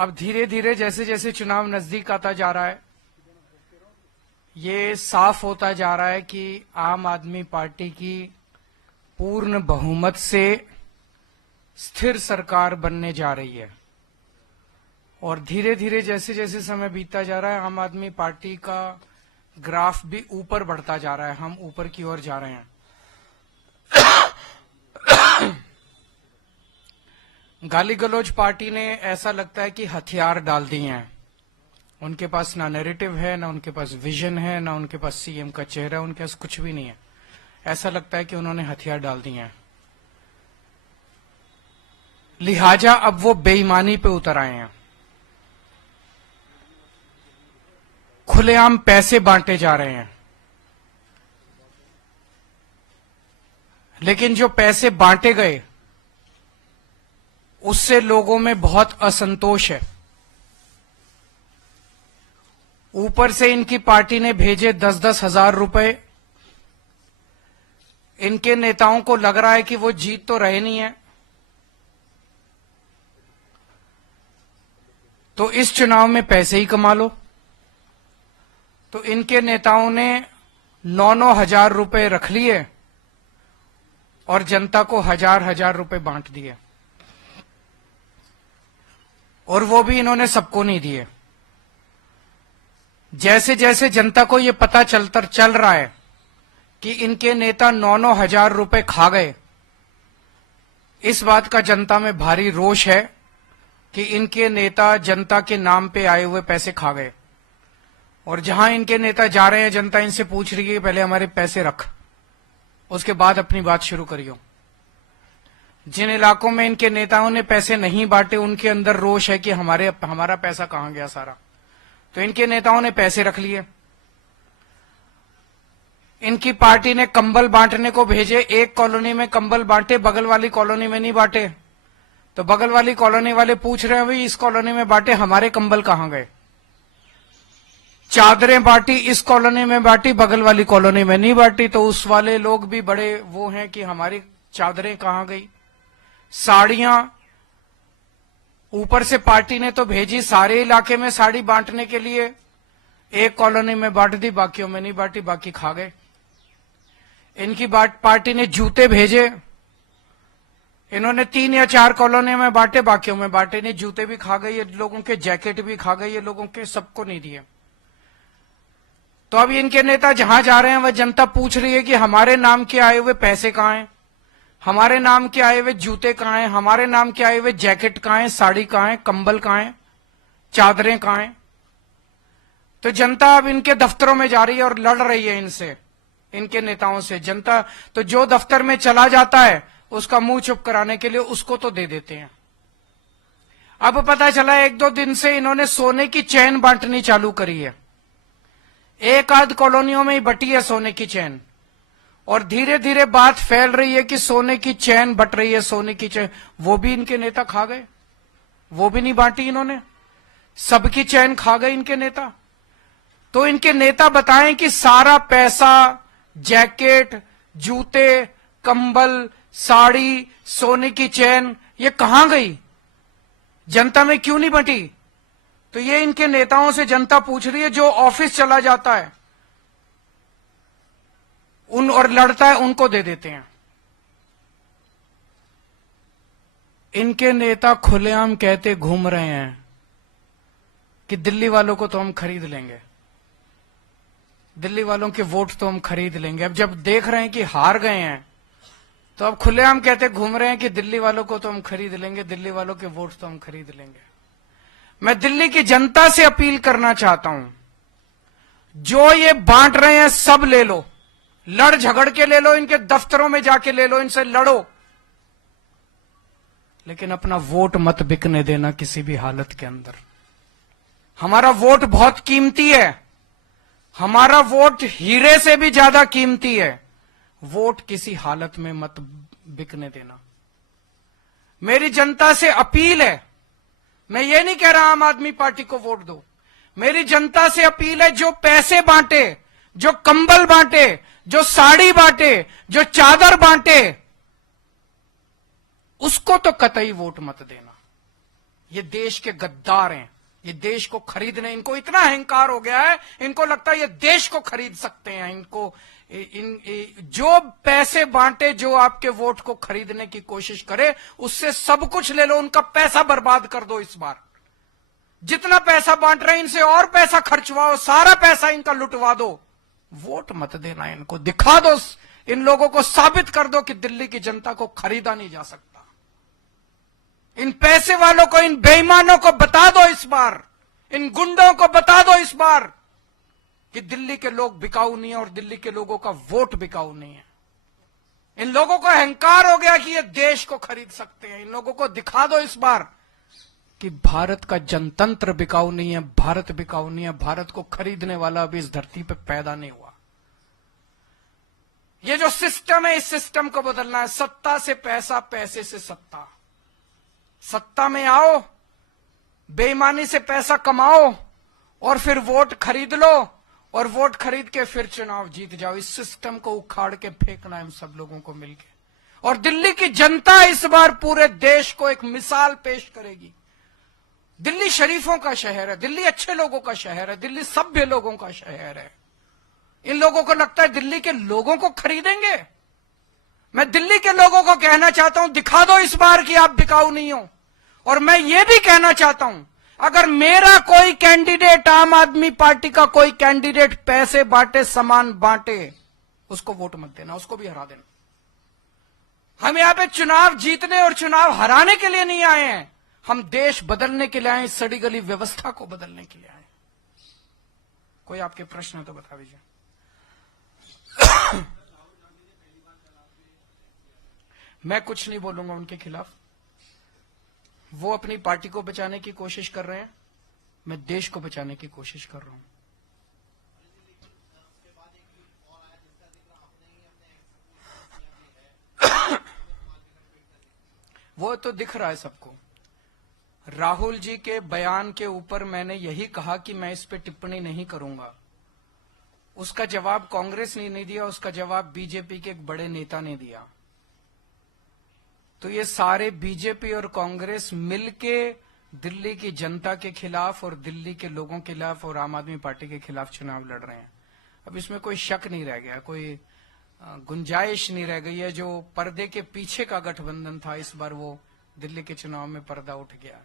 अब धीरे धीरे जैसे जैसे चुनाव नजदीक आता जा रहा है, ये साफ होता जा रहा है कि आम आदमी पार्टी की पूर्ण बहुमत से स्थिर सरकार बनने जा रही है। और धीरे धीरे जैसे जैसे समय बीतता जा रहा है, आम आदमी पार्टी का ग्राफ भी ऊपर बढ़ता जा रहा है, हम ऊपर की ओर जा रहे हैं। गाली गलौज पार्टी ने ऐसा लगता है कि हथियार डाल दिए हैं। उनके पास ना नैरेटिव है, ना उनके पास विजन है, ना उनके पास सीएम का चेहरा है, उनके पास कुछ भी नहीं है। ऐसा लगता है कि उन्होंने हथियार डाल दिए हैं, लिहाजा अब वो बेईमानी पे उतर आए हैं। खुलेआम पैसे बांटे जा रहे हैं, लेकिन जो पैसे बांटे गए उससे लोगों में बहुत असंतोष है। ऊपर से इनकी पार्टी ने भेजे 10-10 हजार रुपए। इनके नेताओं को लग रहा है कि वो जीत तो रहे नहीं है, तो इस चुनाव में पैसे ही कमा लो। तो इनके नेताओं ने 9-9 हजार रुपए रख लिए और जनता को 1000-1000 रुपए बांट दिए, और वो भी इन्होंने सबको नहीं दिए। जैसे जैसे जनता को ये पता चल रहा है कि इनके नेता 9-9 हजार रुपए खा गए, इस बात का जनता में भारी रोष है कि इनके नेता जनता के नाम पे आए हुए पैसे खा गए। और जहां इनके नेता जा रहे हैं, जनता इनसे पूछ रही है कि पहले हमारे पैसे रख, उसके बाद अपनी बात शुरू करियो। जिन इलाकों में इनके नेताओं ने पैसे नहीं बांटे, उनके अंदर रोष है कि हमारा पैसा कहां गया सारा। तो इनके नेताओं ने पैसे रख लिए। इनकी पार्टी ने कंबल बांटने को भेजे, एक कॉलोनी में कंबल बांटे, बगल वाली कॉलोनी में नहीं बांटे। तो बगल वाली कॉलोनी वाले पूछ रहे हैं, भाई इस कॉलोनी में बांटे, हमारे कंबल कहां गए। चादरें बांटी, इस कॉलोनी में बांटी, बगल वाली कॉलोनी में नहीं बांटी। तो उस वाले लोग भी बड़े वो हैं कि हमारी चादरें कहां गई। साड़ियां ऊपर से पार्टी ने तो भेजी सारे इलाके में साड़ी बांटने के लिए, एक कॉलोनी में बांट दी, बाकियों में नहीं बांटी, बाकी खा गए। इनकी पार्टी ने जूते भेजे, इन्होंने 3 या 4 कॉलोनी में बांटे, बाकियों में बांटे नहीं, जूते भी खा गए ये लोगों के, जैकेट भी खा गए ये लोगों के, सबको नहीं दिए। तो अब इनके नेता जहां जा रहे हैं, वह जनता पूछ रही है कि हमारे नाम के आए हुए पैसे कहां हैं, हमारे नाम के आए हुए जूते कहां हैं, हमारे नाम के आए हुए जैकेट कहां हैं, साड़ी कहां है, कंबल कहां है, चादरें कहां हैं। तो जनता अब इनके दफ्तरों में जा रही है और लड़ रही है इनसे, इनके नेताओं से। जनता तो जो दफ्तर में चला जाता है उसका मुंह चुप कराने के लिए उसको तो दे देते हैं। अब पता चला 1-2 दिन से इन्होंने सोने की चैन बांटनी चालू करी है। एक आध कॉलोनियों में ही बटी है सोने की चैन, और धीरे धीरे बात फैल रही है कि सोने की चैन बट रही है, सोने की चैन। वो भी इनके नेता खा गए, वो भी नहीं बांटी इन्होंने, सबकी चैन खा गए इनके नेता। तो इनके नेता बताएं कि सारा पैसा, जैकेट, जूते, कंबल, साड़ी, सोने की चैन, ये कहां गई, जनता में क्यों नहीं बंटी। तो ये इनके नेताओं से जनता पूछ रही है। जो ऑफिस चला जाता है उन और लड़ता है, उनको दे देते हैं। इनके नेता खुलेआम कहते घूम रहे हैं कि दिल्ली वालों को तो हम खरीद लेंगे, दिल्ली वालों के वोट तो हम खरीद लेंगे। अब जब देख रहे हैं कि हार गए हैं, तो अब खुलेआम कहते घूम रहे हैं कि दिल्ली वालों को तो हम खरीद लेंगे, दिल्ली वालों के वोट तो हम खरीद लेंगे। मैं दिल्ली की जनता से अपील करना चाहता हूं, जो ये बांट रहे हैं सब ले लो, लड़ झगड़ के ले लो, इनके दफ्तरों में जाके ले लो, इनसे लड़ो, लेकिन अपना वोट मत बिकने देना किसी भी हालत के अंदर। हमारा वोट बहुत कीमती है, हमारा वोट हीरे से भी ज्यादा कीमती है। वोट किसी हालत में मत बिकने देना। मेरी जनता से अपील है, मैं ये नहीं कह रहा आम आदमी पार्टी को वोट दो, मेरी जनता से अपील है, जो पैसे बांटे, जो कंबल बांटे, जो साड़ी बांटे, जो चादर बांटे, उसको तो कतई वोट मत देना। ये देश के गद्दार हैं। ये देश को खरीदने, इनको इतना अहंकार हो गया है, इनको लगता है ये देश को खरीद सकते हैं। इनको जो पैसे बांटे, जो आपके वोट को खरीदने की कोशिश करे, उससे सब कुछ ले लो, उनका पैसा बर्बाद कर दो। इस बार जितना पैसा बांट रहे हैं, इनसे और पैसा खर्चवाओ, सारा पैसा इनका लुटवा दो। वोट मत देना इनको, दिखा दो, इन लोगों को साबित कर दो कि दिल्ली की जनता को खरीदा नहीं जा सकता। इन पैसे वालों को, इन बेईमानों को बता दो इस बार, इन गुंडों को बता दो इस बार कि दिल्ली के लोग बिकाऊ नहीं है और दिल्ली के लोगों का वोट बिकाऊ नहीं है। इन लोगों को अहंकार हो गया कि ये देश को खरीद सकते हैं। इन लोगों को दिखा दो इस बार कि भारत का जनतंत्र बिकाऊ नहीं है, भारत बिकाऊ नहीं है, भारत को खरीदने वाला अभी इस धरती पे पैदा नहीं हुआ। ये जो सिस्टम है, इस सिस्टम को बदलना है। सत्ता से पैसा, पैसे से सत्ता। सत्ता में आओ, बेईमानी से पैसा कमाओ और फिर वोट खरीद लो, और वोट खरीद के फिर चुनाव जीत जाओ। इस सिस्टम को उखाड़ के फेंकना है हम सब लोगों को मिलके। और दिल्ली की जनता इस बार पूरे देश को एक मिसाल पेश करेगी। दिल्ली शरीफों का शहर है, दिल्ली अच्छे लोगों का शहर है, दिल्ली सभ्य लोगों का शहर है। इन लोगों को लगता है दिल्ली के लोगों को खरीदेंगे। मैं दिल्ली के लोगों को कहना चाहता हूं, दिखा दो इस बार कि आप बिकाऊ नहीं हो। और मैं ये भी कहना चाहता हूं, अगर मेरा कोई कैंडिडेट, आम आदमी पार्टी का कोई कैंडिडेट पैसे बांटे, सामान बांटे, उसको वोट मत देना, उसको भी हरा देना। हम यहां पे चुनाव जीतने और चुनाव हराने के लिए नहीं आए हैं, हम देश बदलने के लिए आए, सड़ी गली व्यवस्था को बदलने के लिए आए। कोई आपके प्रश्न है तो बता दीजिए। मैं कुछ नहीं बोलूंगा उनके खिलाफ। वो अपनी पार्टी को बचाने की कोशिश कर रहे हैं, मैं देश को बचाने की कोशिश कर रहा हूं। वो तो दिख रहा है सबको। राहुल जी के बयान के ऊपर मैंने यही कहा कि मैं इस पे टिप्पणी नहीं करूंगा। उसका जवाब कांग्रेस ने नहीं दिया, उसका जवाब बीजेपी के एक बड़े नेता ने दिया। तो ये सारे बीजेपी और कांग्रेस मिलके दिल्ली की जनता के खिलाफ और दिल्ली के लोगों के खिलाफ और आम आदमी पार्टी के खिलाफ चुनाव लड़ रहे हैं। अब इसमें कोई शक नहीं रह गया, कोई गुंजाइश नहीं रह गई है। जो पर्दे के पीछे का गठबंधन था, इस बार वो दिल्ली के चुनाव में पर्दा उठ गया।